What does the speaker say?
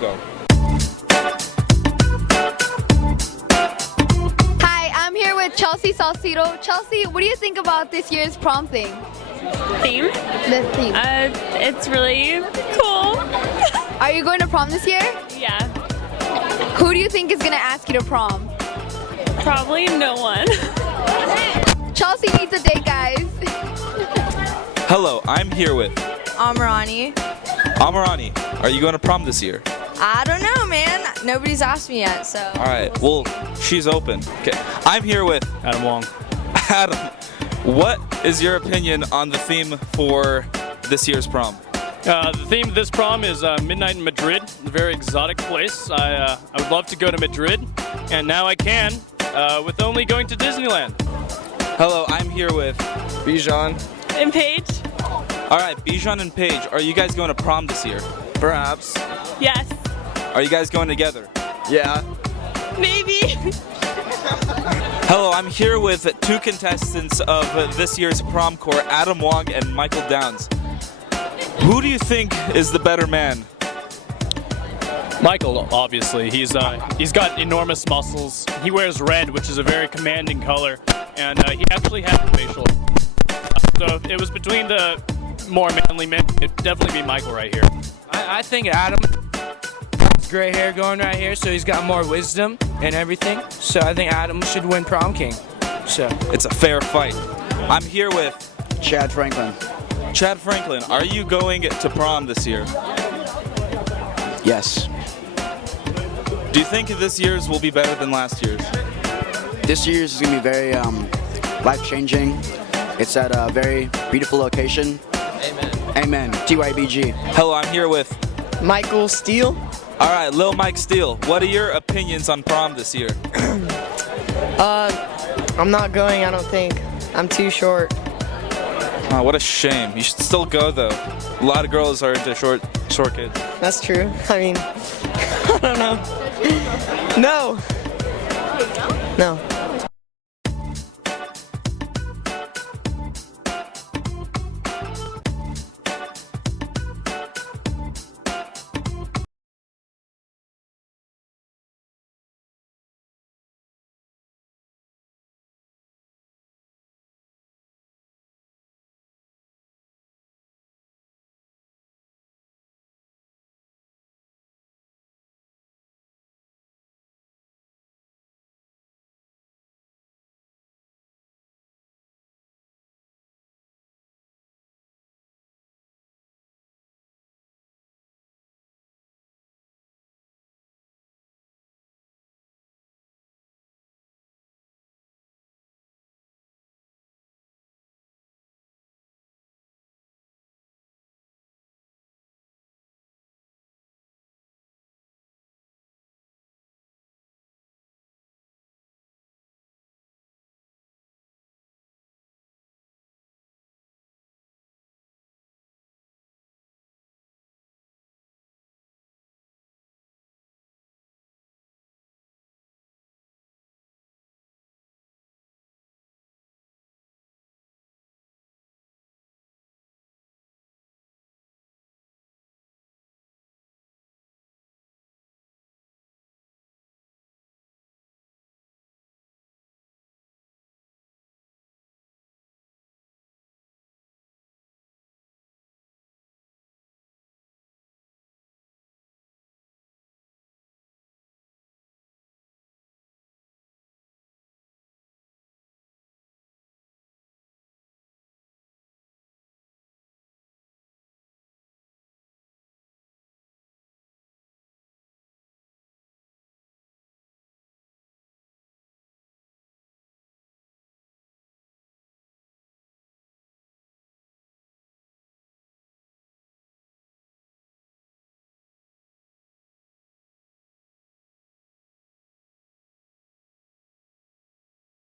go. Hi, I'm here with Chelsea Salcido. Chelsea, what do you think about this year's prom thing? Theme? The theme. It's really cool. Are you going to prom this year? Yeah, Who do you think is going to ask you to prom? probably no one. Chelsea needs a date, guys. Hello, I'm here with Amarani. Amarani. Are you going to prom this year? I don't know, man. Nobody's asked me yet, so. All right, well, she's open. Okay, I'm here with Adam Wong. Adam. What is your opinion on the theme for this year's prom? The theme of this prom is Midnight in Madrid, a very exotic place. I would love to go to Madrid, and now I can, with only going to Disneyland. Hello, I'm here with Bijan, And Paige? All right, Bijan and Paige, are you guys going to prom this year? perhaps. Yes. Are you guys going together? Yeah. Maybe. Hello, I'm here with two contestants of this year's prom corps, Adam Wong and Michael Downs. Who do you think is the better man? Michael, obviously, he's got enormous muscles. He wears red, which is a very commanding color, and he actually has facial. So if it was between the more manly men, it'd definitely be Michael right here. I think Adam, gray hair going right here, so he's got more wisdom and everything. So I think Adam should win prom king. So It's a fair fight. I'm here with Chad Franklin. Chad Franklin. Are you going to prom this year? Yes. Do you think this year's will be better than last year's? This year's is going to be very life-changing. It's at a very beautiful location. Amen. Amen. TYBG. Hello, I'm here with Michael Steele. All right, Lil Mike Steele. What are your opinions on prom this year? I'm not going, I don't think. I'm too short. Oh, what a shame. You should still go though. A lot of girls are into short kids. That's true. I mean, I don't know. No. No.